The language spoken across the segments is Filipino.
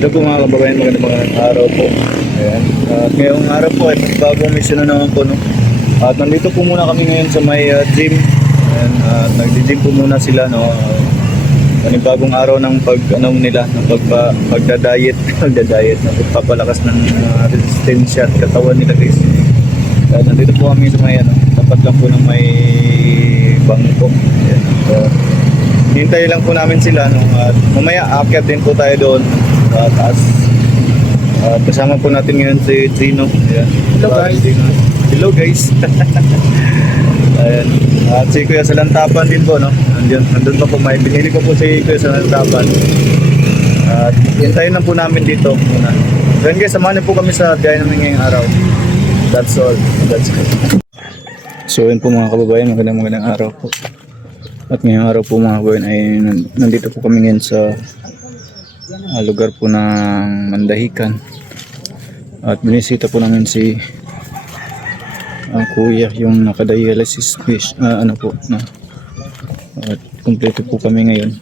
Hello po mga kababayan, magandang araw po. Ayan. At ngayong araw po ay bagong mission na naman po, no? At nandito po muna kami ngayon sa may gym. Ayan. At nagdi-gym po muna sila, no? Panibagong araw ng nila, ng pagda-diet, ng pagpapalakas ng resistensya at katawan nila, guys. At nandito po kami sa may tapat lang po ng may bangko. Ayan. So, hintay lang po namin sila, no? At mamaya aakyat din po tayo doon sa taas. At kasama po natin ngayon si Trino. Ayan. Hello guys. Hello guys. Ayan. At si Kuya Salantapan din po, no? Nandun pa po, may binili ko po si Kuya Salantapan. At hintayin lang po namin dito muna. Then guys, samahan niyo po kami sa biyahe namin ngayong araw. That's all. That's good. So yun po mga kababayan, magandang araw po. At ngayong araw po mga kababayan ay nandito po kami ngayon sa lugar po ng Mandahican. At binisita po namin si ang kuya, yung nakadialysis fish, po na. At kumpleto po kami ngayon.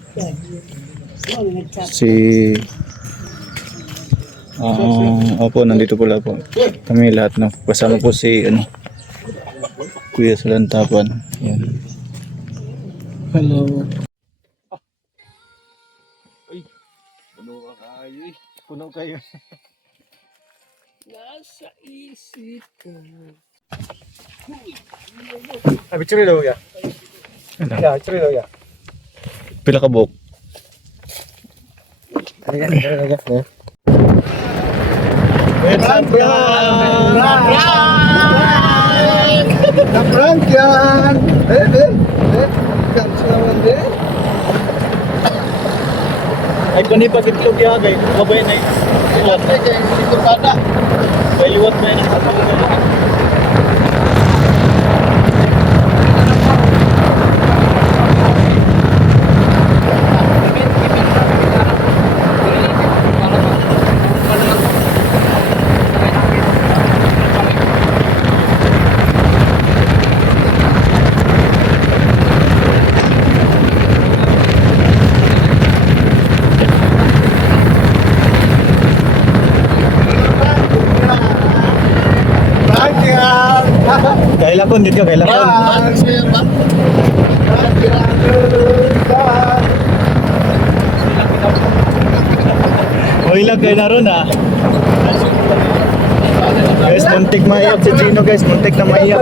Opo, nandito pala po kami lahat, no? Kasama po si Kuya Salantapan. Yan. Hello. Puno kayo. Nasa isip ko. Picture daw ya. Ya, picture daw ya. Pila ka buhok? Prank yan! Ay kanipag itlog ya kay kabay na liwat na kay ito kada. Kay liwat na ang kapag. Kailakon dito, kailakon. Ilag kayo na ron Guys, muntik maiyak si Gino guys, muntik na maiyak.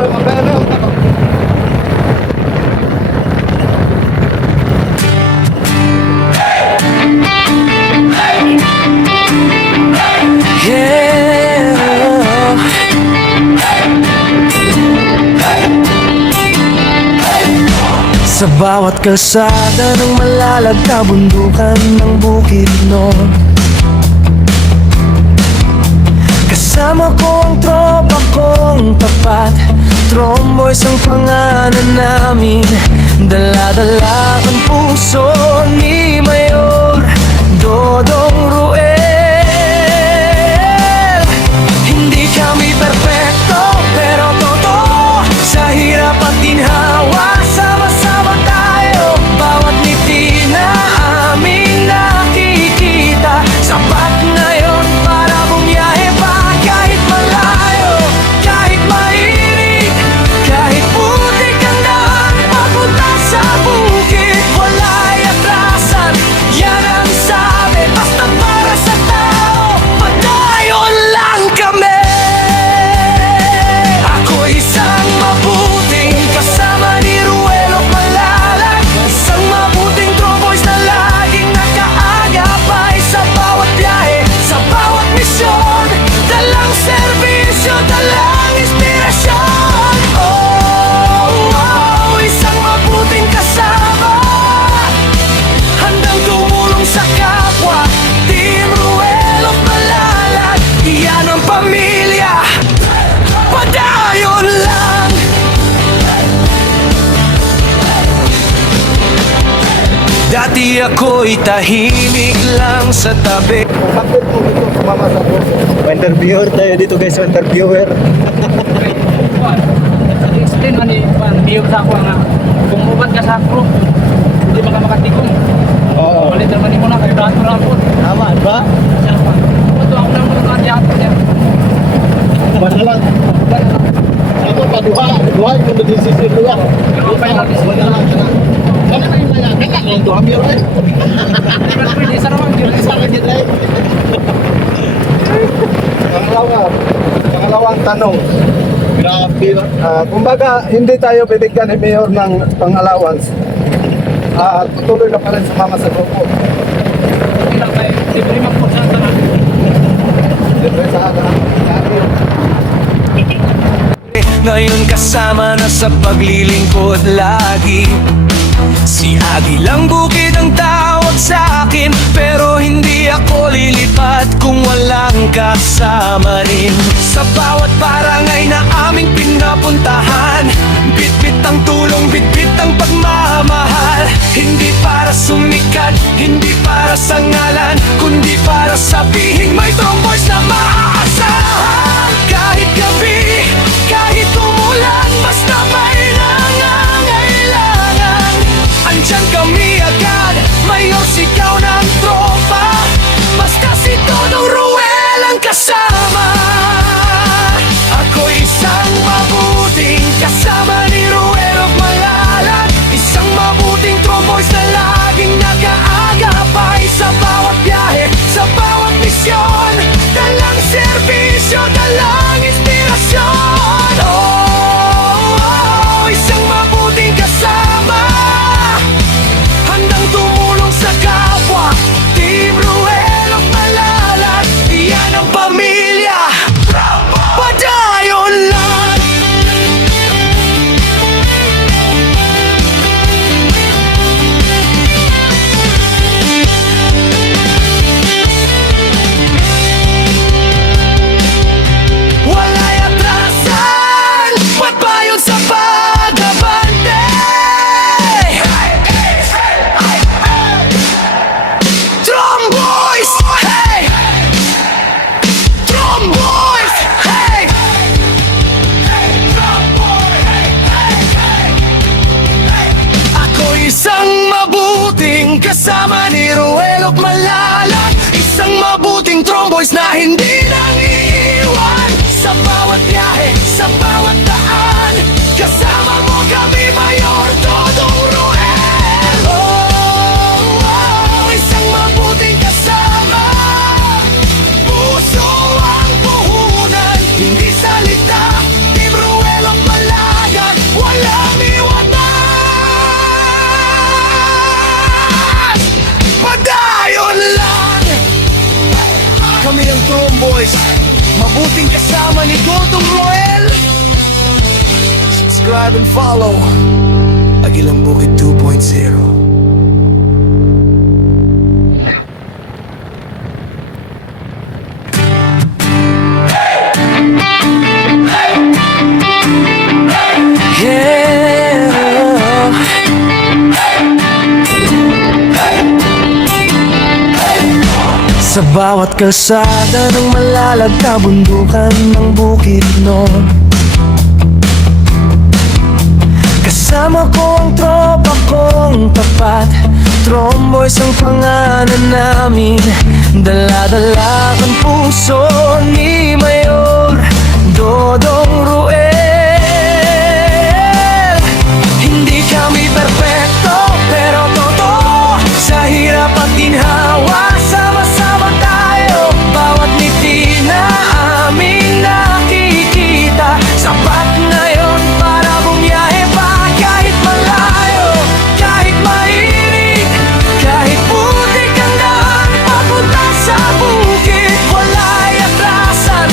Sa bawat kalsada ng malalag na bundukan ng Bukidnon, kasama ko ang tropa kong tapat. Tromboys ang pangalan namin, dala-dala ang puso ni Mayor Dodong Ruel. Hindi kami perfecto, pero totoo sa hirap at ginhawa. Sama-sama tayo, bawat ngiti na aming nakikita. Sapat na yun para bumiyahe pa kahit malayo, kahit mainit, kahit putik ang daan papunta sa bukid. Wala'y atrasan, yan ang sabi, basta para sa tao, padayon lang kami. Ako isang mabuting kasama ni Ruelo Malalag, isang mabuting tromboys na laging nakaagapay sa bawat biyahe, sa bawat misyon. Dalang serbisyo, dalang inspirasyon. Isang mabuting kasama, handang tumulong sa kapwa. Team Ruelo Malalag, iyan ang pamilya, padayon lang. Dati ako'y tahimik lang sa tabi. Interviewer tayo dito guys, interviewer. Explain man ni Biyo sa ako nga kung ubat ka sa crew, hindi maka makatigong. Oo. Palit naman mo na kay Dato Rapot. Tama ba? Siya pa. alang. Ako pa duha ko magdesisyon duha. Pero pa yung Wala lang kana. Kana na yung mga kana lang duha mi ray. pwede sa naman yun. Isa ka gid ray. Pangalawang tanong. Grabe. Kumbaga, hindi tayo bibigyan ni Mayor ng pang-allowance. Tutuloy na pa rin sumama sa grupo. Okay lang tayo. Libre magpursanta na. Siyempre sa Ngayon kasama na sa paglilingkod lagi. Si Agilang Bukid ang tawag sa akin, pero hindi ako lilipat kung walang kasama rin. Sa bawat barangay na aming pinapuntahan, bitbit ang tulong, bitbit ang pagmamahal. Hindi para sumikat, hindi para sa ngalan, kundi para sabihin may tromboys na maaasahan. Kahit gabi, kahit umulan, basta may nangangailangan, andyan kami agad, mayor sigaw ng tropa. Basta si Dodong Ruel ang kasama. Ako'y isang mabuting kasama ni Ruel of Malalag, isang mabuting tromboys na laging nag-aagapay sa bawat biyahe, sa bawat misyon. Dalang serbisyo, dalang inspirasyon. Oh, isang mabuting kasama, handang tumulong sa kapwa. Team Ruel of Malalag, yan ang pamilya. Padayon lang. Wala'y atrasan, magpayon sa pag-abante. Tromboys, hey! Tromboys, hey! Ako isang mabuting kasama ni Ruel of Malalag, isang mabuting tromboys na hindi nang iiwan. Sa bawat biyahe, sa bawat daan, kasama mo kami, Mayor Dodong Ruel. Oh, isang mabuting kasama, puso ang puhunan, hindi salita. Team Ruel of Malalag, walang iwanan. Padayon lang. Kami ang Tromboys, mabuting kasama ni Dodong Ruel. Subscribe and follow Agilang Bukid 2.0. Sa bawat kalsada ng Malalag, kabundukan ng Bukidnon, kasama ko ang tropa kong tapat. Tromboys ang pangalan namin, dala-dala ang puso ni Mayor Dodong Ruel. Hindi kami perfecto, pero totoo, sa hirap at ginhawa, sama-sama tayo. Bawat ngiti na aming nakikita, sapat na yon para bumiyahe pa. Kahit malayo, kahit mainit, kahit putik ang daan papunta sa bukid, wala'y atrasan,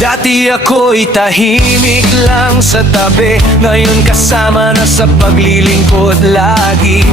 Dati ako'y tahimik lang sa tabi, ngayon kasama na sa paglilingkod lagi.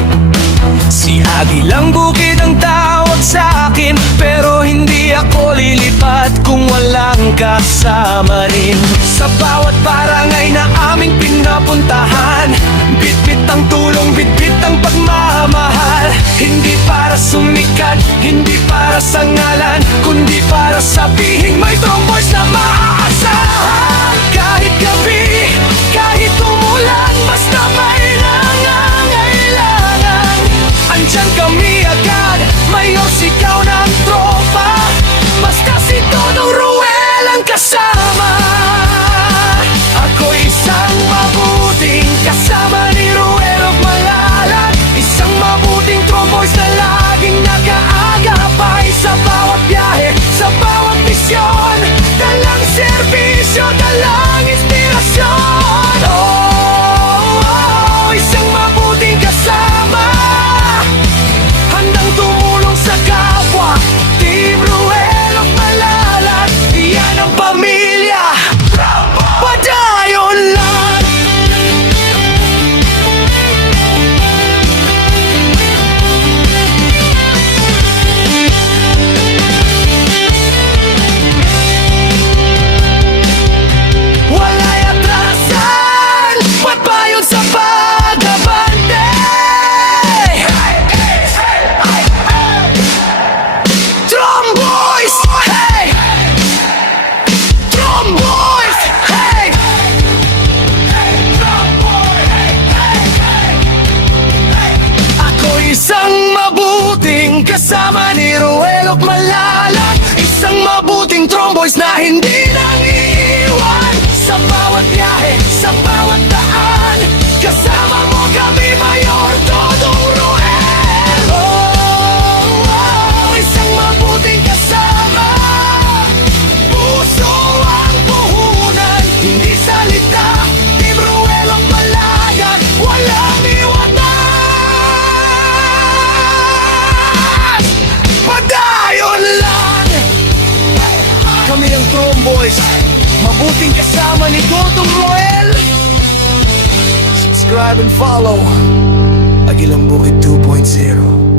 Si Agi lang bukid ang tawag sa akin, pero hindi ako lilipat kung walang kasama rin. Sa bawat barangay na aming pinapuntahan, bitbit ang tulong, bitbit ang pagmamahal. Hindi para sumikat, hindi para sa ngalan, kundi para sabihin may tromboys na maaasahan. Kahit gabi, kahit umulan, basta may nangangailangan, andyan kami agad, mayor sigaw ng tropa. Basta si Dodong Ruel ang kasama. Ako'y isang mabuting kasama ni Ruel of Malalag, isang mabuting tromboys na laging nakaagapay sa bawat biyahe, sa bawat misyon. Dalang serbisyo, dalang inspirasyon. Oh, isang mabuting kasama, handang tumulong sa kapwa. Team Ruel of Malalag, iyan ang pamilya. Padayon lang. Wala'y atrasan, pagbayon sa pag-abante. Tromboys, hey! Tromboys, hey! Ako isang mabuting kasama ni Ruel of Malalag, isang mabuting tromboys na hindi nang iiwan. Sa bawat biyahe, sa bawat daan, kasama mo kami, Mayor Dodong Ruel. Oh, isang mabuting kasama, puso ang puhunan, hindi salita. Team Ruel of Malalag, walang iwanan. Padayon lang. Kami ang Tromboys, mabuting kasama ni Dodong Ruel. Subscribe and follow Agilang Bukid 2.0.